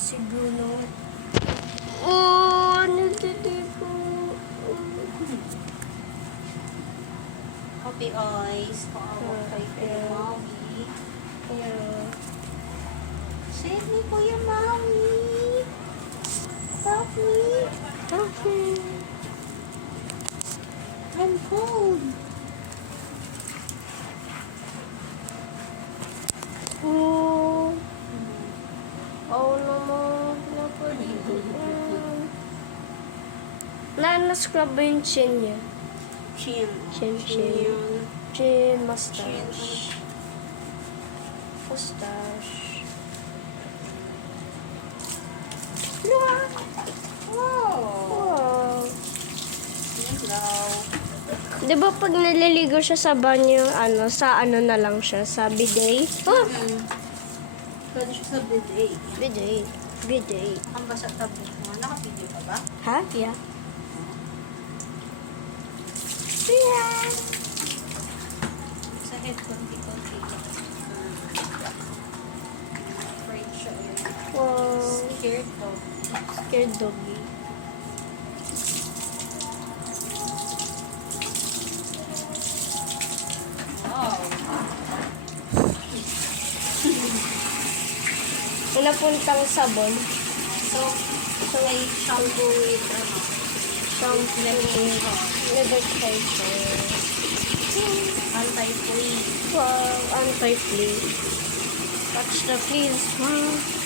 Si Bruno. Oh, nagtitipo. Coffee eyes. Paawag kay Kuya Maui. Yeah. Save me, Kuya Maui. Help me. Okay. I'm cold. Oh. Oh, naman. Napaligo. Na-scrub ba yung chin niya? Chin. Chin. Yun. Chin, Chin. mustache. Mustache. Wow. Wow. Yan daw. Di ba pag naliligo siya sa banyo, sa na lang siya, sa bidet? Oh, Pwede siya sa bidet. bidet. Bidet. Ang basa tablet mo. Naka-video ka ba? Ha? Yeah. Yeah. Sa headphone, di ko afraid siya eh. Wow. Scared dog. Scared doggy. Wow. May napuntang sabon. So may shampoo with Shampoo. Never try ko. anti-flea. Wow. Anti-flea. Touch the fleas. Wow.